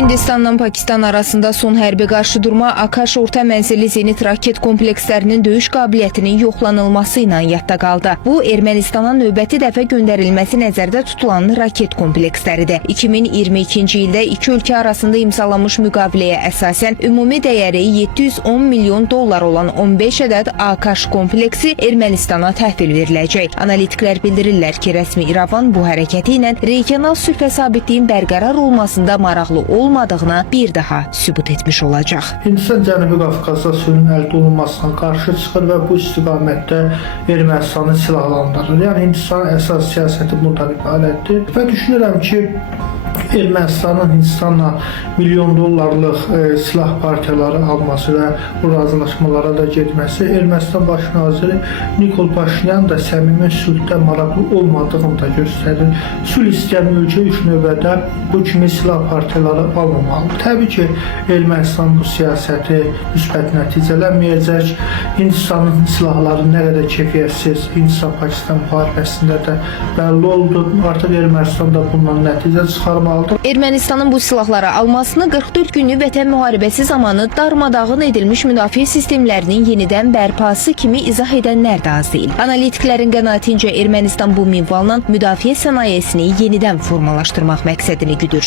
Hindistanla Pakistan arasında son hərbi qarşıdurma Akash orta mənzilli zenit raket komplekslərinin döyüş qabiliyyətinin yoxlanılması ilə yadda qaldı. Bu, Ermənistana növbəti dəfə göndərilməsi nəzərdə tutulan raket kompleksləridir. 2022-ci ildə iki ölkə arasında imzalanmış müqaviləyə əsasən ümumi dəyəri 710 milyon dollar olan 15 ədəd Akash kompleksi Ermənistana təhvil veriləcək. Analitiklər bildirirlər ki, rəsmi İrəvan bu hərəkəti ilə regional sülh və sabitliyin bərqərar olmasında maraqlı olmadığına bir daha sübut etmiş olacaq. Hindistan Cənubi Qafqazda sülhün əldə olunmasına qarşı çıxır və bu istiqamətdə Ermənistanı silahlandırır. Yəni Hindistanın əsas siyasəti bundan ibarətdir və düşünürəm ki, Ermənistanın Hindistanla milyon dollarlıq silah partiyaları alması və bu razılaşmalara da getməsi Ermənistan baş naziri Nikol Paşinyan da səmimi sülhdə maraqlı olmadığını da göstərir. Sülh istəyən ölkə ilk növbədə bu kimi silah partiyaları almamalıdır. Təbii ki, Ermənistan bu siyasəti müsbət nəticələnməyəcək. Hindistanın silahları nə qədər keyfiyyətsiz Hindistan-Pakistan müharibəsində də bəlli oldu. Artıq Ermənistan da bundan nəticə çıxarmalıdır. Ermənistanın bu silahları almasını 44 günlük vətən müharibəsi zamanı darmadağın edilmiş müdafiə sistemlərinin yenidən bərpası kimi izah edənlər də az deyil. Analitiklərin qənaətincə Ermənistan bu minvalla müdafiə sənayesini yenidən formalaşdırmaq məqsədini güdür.